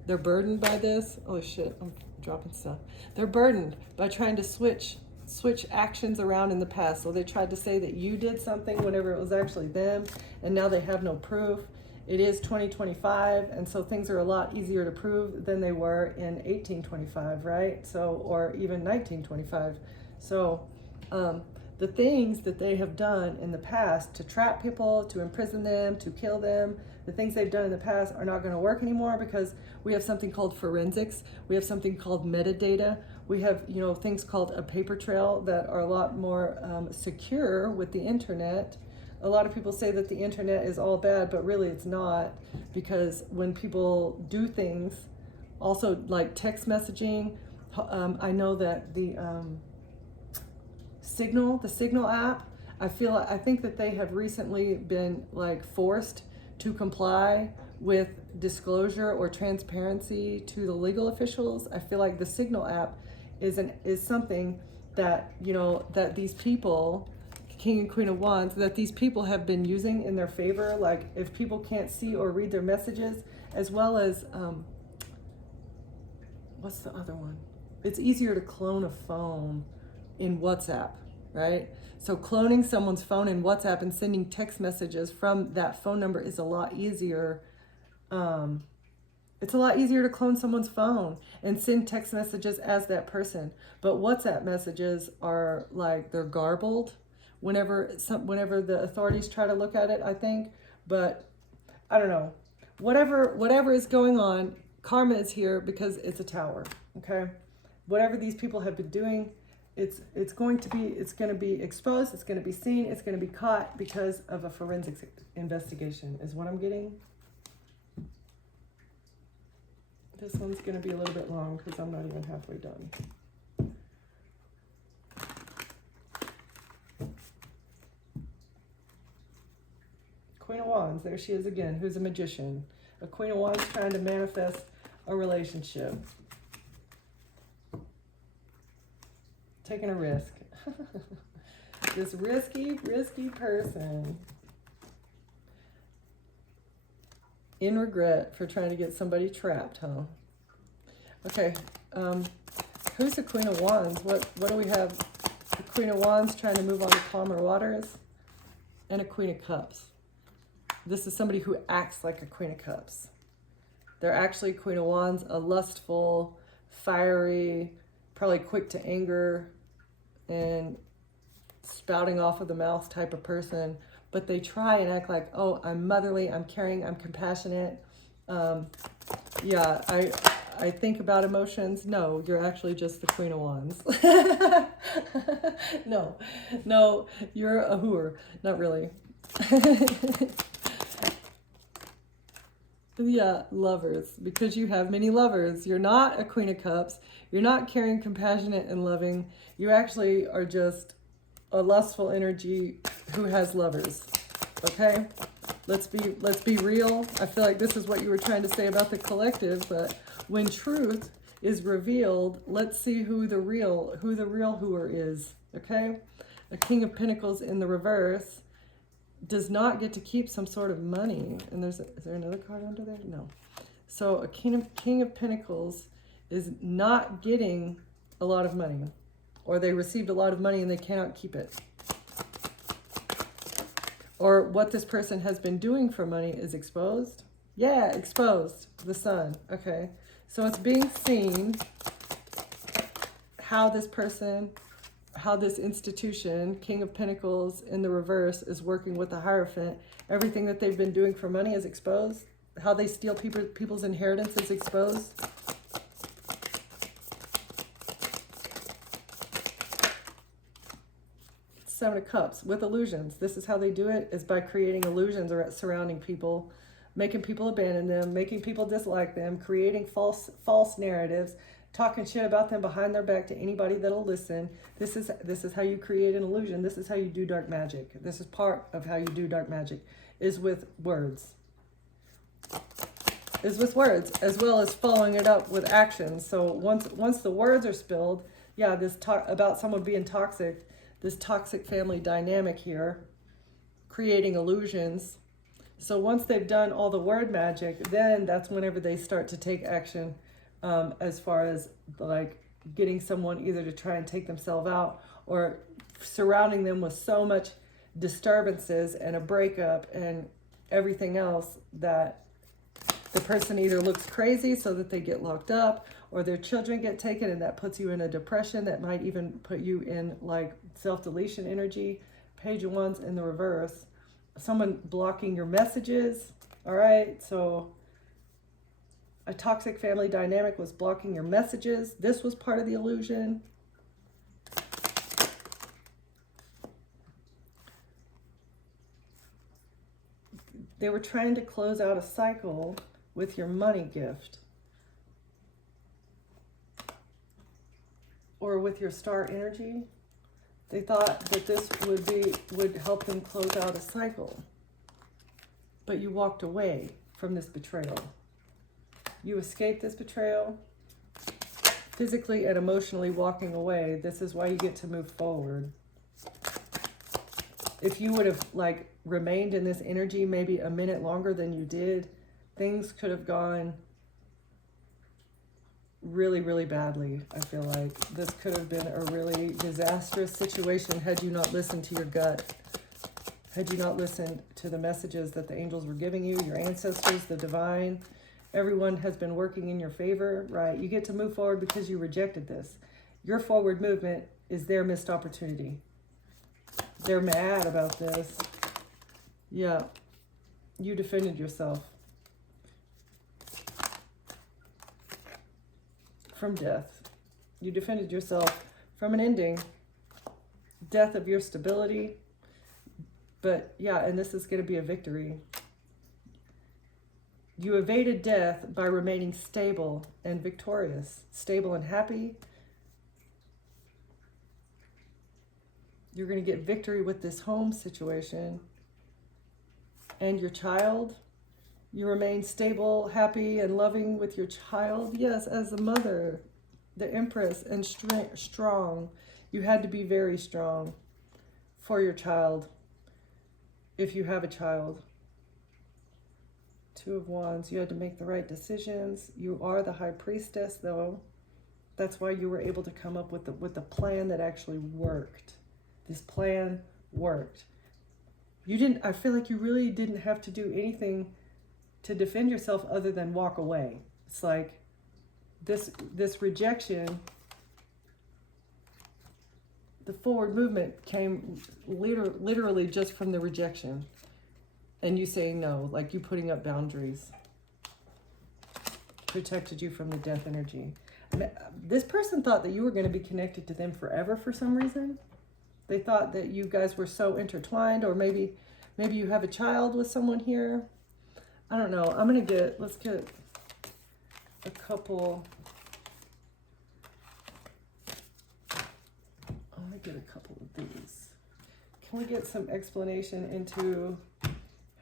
They're burdened by this. Oh shit, I'm dropping stuff. They're burdened by trying to switch actions around in the past. So they tried to say that you did something whenever it was actually them, and now they have no proof. It is 2025, and so things are a lot easier to prove than they were in 1825, right? So, or even 1925. So the things that they have done in the past to trap people, to imprison them, to kill them, the things they've done in the past are not going to work anymore, because we have something called forensics. We have something called metadata. We have, things called a paper trail that are a lot more secure with the internet. A lot of people say that the internet is all bad, but really it's not, because when people do things, also like text messaging, I know that the Signal app, I think that they have recently been like forced to comply with disclosure or transparency to the legal officials. I feel like the Signal app is something that, that these people, King and Queen of Wands, that these people have been using in their favor. Like if people can't see or read their messages, as well as, what's the other one? It's easier to clone a phone in WhatsApp, right? So cloning someone's phone in WhatsApp and sending text messages from that phone number is a lot easier. It's a lot easier to clone someone's phone and send text messages as that person. But WhatsApp messages are like, they're garbled whenever the authorities try to look at it, I think. But I don't know. Whatever is going on, karma is here because it's a tower, okay? Whatever these people have been doing, it's going to be exposed, it's going to be seen, it's going to be caught because of a forensics investigation is what I'm getting. This one's going to be a little bit long because I'm not even halfway done. Queen of Wands, there she is again, who's a magician. A Queen of Wands trying to manifest a relationship. Taking a risk. This risky person. In regret for trying to get somebody trapped, huh? Okay, who's the Queen of Wands? What do we have? The Queen of Wands trying to move on to calmer waters, and a Queen of Cups. This is somebody who acts like a Queen of Cups. They're actually Queen of Wands, a lustful, fiery, probably quick to anger, and spouting off of the mouth type of person. But they try and act like, oh, I'm motherly, I'm caring, I'm compassionate. Yeah, I think about emotions. No, you're actually just the Queen of Wands. No, you're a whore. Not really. Yeah, lovers, because you have many lovers. You're not a Queen of Cups. You're not caring, compassionate, and loving. You actually are just a lustful energy who has lovers. Okay? Let's be real. I feel like this is what you were trying to say about the collective, but when truth is revealed, let's see who the real hooer is. Okay? A King of Pentacles in the reverse does not get to keep some sort of money. And is there another card under there? No. So a King of Pentacles is not getting a lot of money, or they received a lot of money and they cannot keep it. Or what this person has been doing for money is exposed. Yeah, exposed. The Sun. Okay. So it's being seen how this person, how this institution, King of Pentacles in the reverse, is working with the Hierophant. Everything that they've been doing for money is exposed. How they steal people's inheritance is exposed. Seven of Cups with illusions. This is how they do it, is by creating illusions surrounding people, making people abandon them, making people dislike them, creating false narratives, talking shit about them behind their back to anybody that'll listen. This is how you create an illusion. This is how you do dark magic. This is part of how you do dark magic, is with words. Is with words, as well as following it up with actions. So once the words are spilled, yeah, this talk about someone being toxic, this toxic family dynamic here, creating illusions. So once they've done all the word magic, then that's whenever they start to take action, as far as like getting someone either to try and take themselves out, or surrounding them with so much disturbances and a breakup and everything else that the person either looks crazy so that they get locked up, or their children get taken, and that puts you in a depression that might even put you in like self-deletion energy. Page of Wands in the reverse. Someone blocking your messages. All right, so a toxic family dynamic was blocking your messages. This was part of the illusion. They were trying to close out a cycle with your money gift, or with your star energy. They thought that this would help them close out a cycle. But you walked away from this betrayal. You escaped this betrayal, physically and emotionally walking away. This is why you get to move forward. If you would have like remained in this energy maybe a minute longer than you did, things could have gone really, really badly. I feel like this could have been a really disastrous situation had you not listened to your gut, had you not listened to the messages that the angels were giving you, your ancestors, the divine. Everyone has been working in your favor, right? You get to move forward because you rejected this. Your forward movement is their missed opportunity. They're mad about this. Yeah, you defended yourself from death. You defended yourself from an ending, death of your stability. But yeah, and this is going to be a victory. You evaded death by remaining stable and victorious, stable and happy. You're going to get victory with this home situation. and your child. You remain stable, happy, and loving with your child. Yes, as a mother, the Empress, and strong. You had to be very strong for your child, if you have a child. Two of Wands, you had to make the right decisions. You are the High Priestess, though. That's why you were able to come up with the plan that actually worked. This plan worked. You didn't, I feel like you really didn't have to do anything to defend yourself other than walk away. It's like this rejection, the forward movement came literally just from the rejection. And you saying no, like you putting up boundaries, protected you from the death energy. This person thought that you were going to be connected to them forever for some reason. They thought that you guys were so intertwined, or maybe you have a child with someone here. I don't know. Let's get a couple. I'm going to get a couple of these. Can we get some explanation into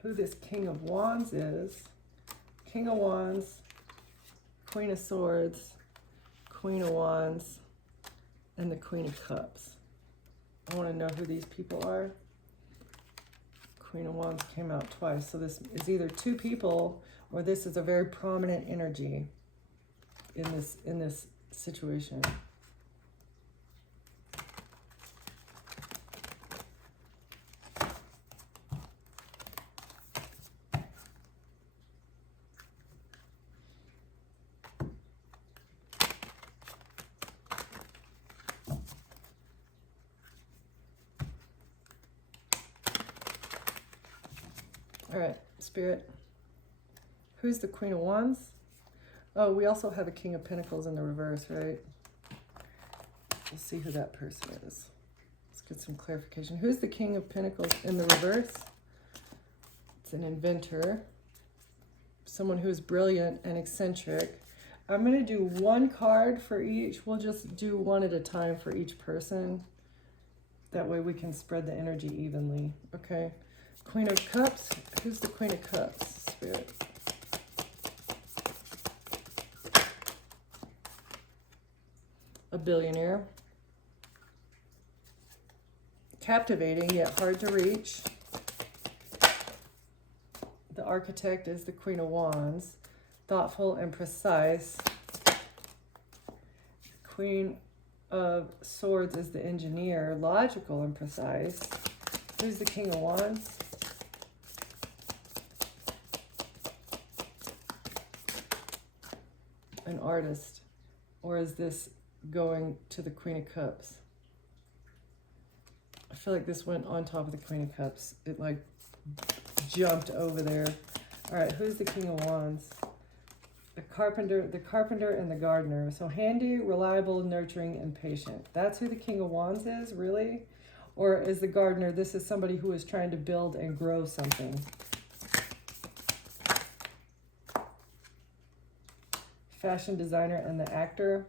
who this King of Wands is? King of Wands, Queen of Swords, Queen of Wands, and the Queen of Cups. I want to know who these people are. Queen of Wands came out twice, so this is either two people or this is a very prominent energy in this situation. All right, Spirit. Who's the Queen of Wands? Oh, we also have a King of Pentacles in the reverse, right? We'll see who that person is. Let's get some clarification. Who's the King of Pentacles in the reverse? It's an inventor. Someone who is brilliant and eccentric. I'm going to do one card for each. We'll just do one at a time for each person. That way we can spread the energy evenly, okay? Queen of Cups. Who's the Queen of Cups, Spirit? A billionaire. Captivating, yet hard to reach. The Architect is the Queen of Wands. Thoughtful and precise. Queen of Swords is the Engineer. Logical and precise. Who's the King of Wands? An artist. Or is this going to the Queen of Cups? I feel like this went on top of the Queen of Cups. It like jumped over there. All right, who's the King of Wands? The carpenter and the gardener. So handy, reliable, nurturing, and patient. That's who the King of Wands is, really? Or is the gardener, this is somebody who is trying to build and grow something? Fashion designer and the actor.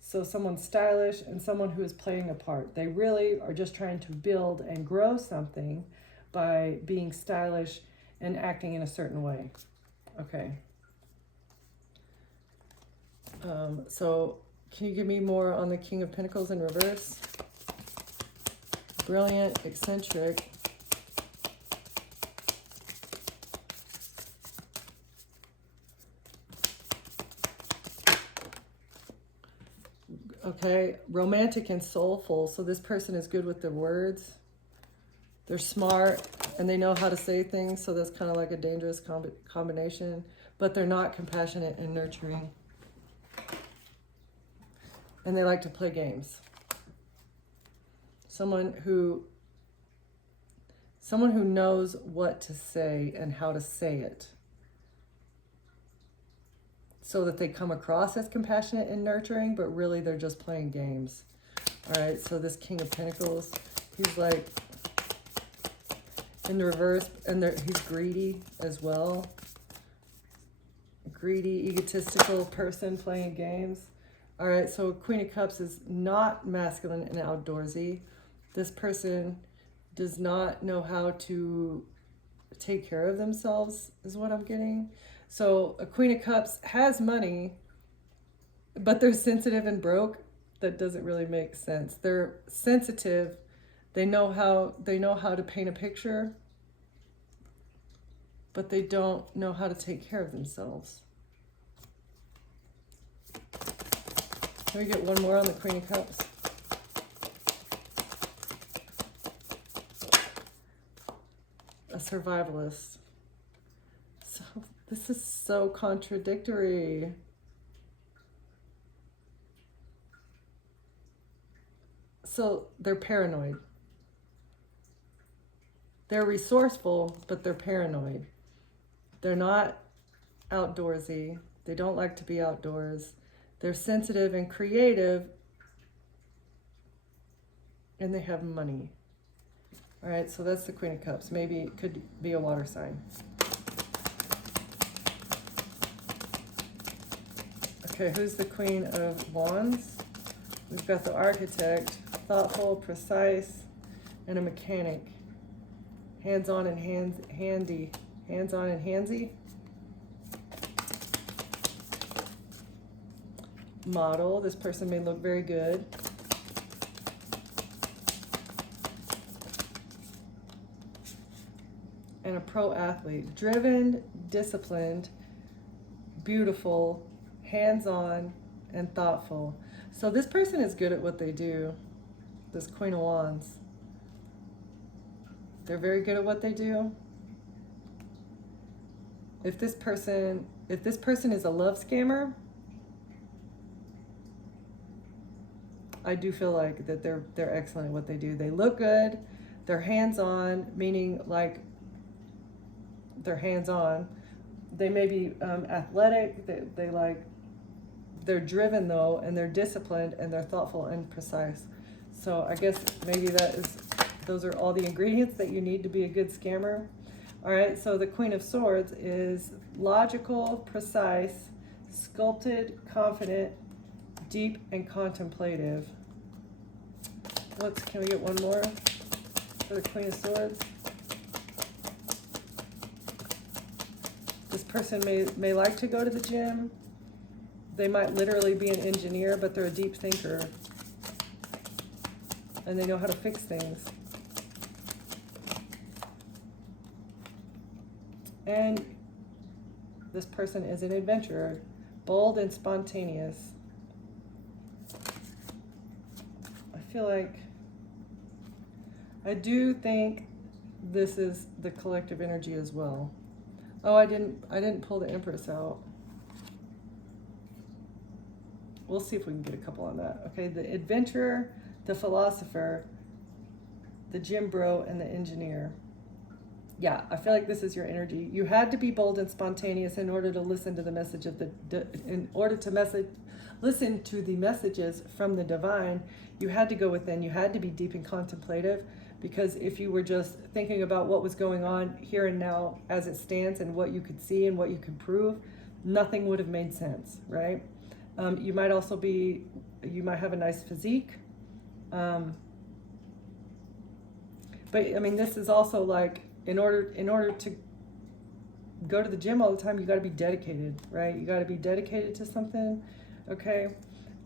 So someone stylish and someone who is playing a part. They really are just trying to build and grow something by being stylish and acting in a certain way. Okay. So can you give me more on the King of Pentacles in reverse? Brilliant, eccentric. Okay, romantic and soulful. So this person is good with their words. They're smart and they know how to say things. So that's kind of like a dangerous combination. But they're not compassionate and nurturing. And they like to play games. Someone who knows what to say and how to say it, so that they come across as compassionate and nurturing, but really they're just playing games. All right, so this King of Pentacles, he's like in the reverse, and he's greedy as well. Greedy, egotistical person playing games. All right, so Queen of Cups is not masculine and outdoorsy. This person does not know how to take care of themselves is what I'm getting. So a Queen of Cups has money, but they're sensitive and broke. That doesn't really make sense. They're sensitive. They know how to paint a picture, but they don't know how to take care of themselves. Can we get one more on the Queen of Cups? A survivalist. So this is so contradictory. So they're paranoid. They're resourceful, but they're paranoid. They're not outdoorsy. They don't like to be outdoors. They're sensitive and creative, and they have money. All right, so that's the Queen of Cups. Maybe it could be a water sign. Okay, who's the Queen of Wands? We've got the Architect, thoughtful, precise, and a mechanic. Hands-on and handy. Hands-on and handsy. Model. This person may look very good. And a pro athlete. Driven, disciplined, beautiful, hands-on, and thoughtful. So this person is good at what they do. This Queen of Wands. They're very good at what they do. If this person is a love scammer, I do feel like that they're excellent at what they do. They look good. They're hands-on, meaning like they're hands-on. They may be athletic. They're driven though, and they're disciplined, and they're thoughtful and precise. So I guess maybe those are all the ingredients that you need to be a good scammer. All right, so the Queen of Swords is logical, precise, sculpted, confident, deep, and contemplative. Can we get one more for the Queen of Swords? This person may like to go to the gym. They might literally be an engineer, but they're a deep thinker. And they know how to fix things. And this person is an adventurer, bold and spontaneous. I do think this is the collective energy as well. Oh, I didn't pull the Empress out. We'll see if we can get a couple on that. Okay, the adventurer, the philosopher, the gym bro, and the engineer. Yeah, I feel like this is your energy. You had to be bold and spontaneous in order to listen to the message of listen to the messages from the divine. You had to go within. You had to be deep and contemplative, because if you were just thinking about what was going on here and now as it stands and what you could see and what you could prove, nothing would have made sense, right? You might have a nice physique. But I mean, this is also like, in order to go to the gym all the time, you got to be dedicated, right? You got to be dedicated to something, okay?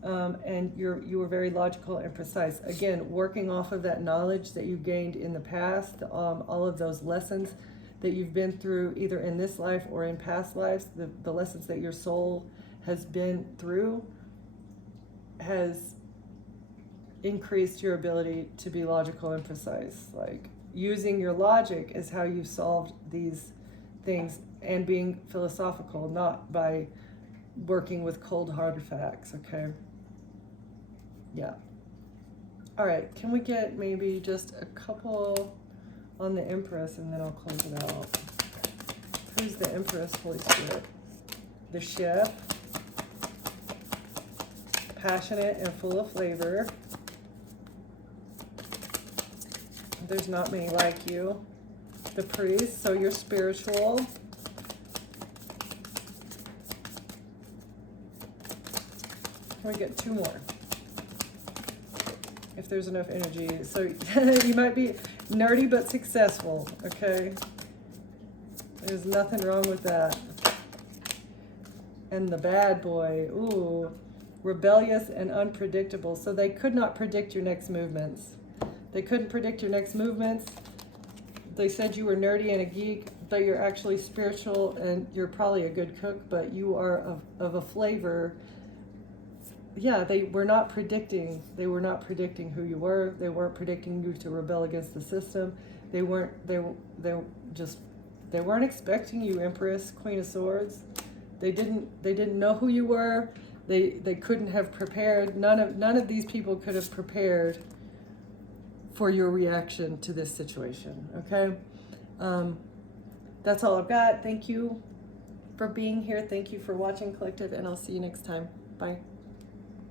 And you were very logical and precise. Again, working off of that knowledge that you gained in the past, all of those lessons that you've been through, either in this life or in past lives, the lessons that your soul has been through, has increased your ability to be logical and precise. Like, using your logic is how you solved these things, and being philosophical, not by working with cold hard facts, okay? Yeah. All right, can we get maybe just a couple on the Empress, and then I'll close it out. Who's the Empress, Holy Spirit? The Chef. Passionate and full of flavor. There's not many like you. The Priest, so you're spiritual. Can we get two more? If there's enough energy. So you might be nerdy but successful, okay? There's nothing wrong with that. And the bad boy, ooh, rebellious and unpredictable. So they could not predict your next movements. They couldn't predict your next movements. They said you were nerdy and a geek, but you're actually spiritual and you're probably a good cook, but you are of a flavor. Yeah, they were not predicting. They were not predicting who you were. They weren't predicting you to rebel against the system. They weren't expecting you, Empress, Queen of Swords. They didn't know who you were. They couldn't have prepared. None of these people could have prepared for your reaction to this situation. Okay, that's all I've got. Thank you for being here. Thank you for watching, Collective, and I'll see you next time. Bye.